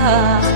love.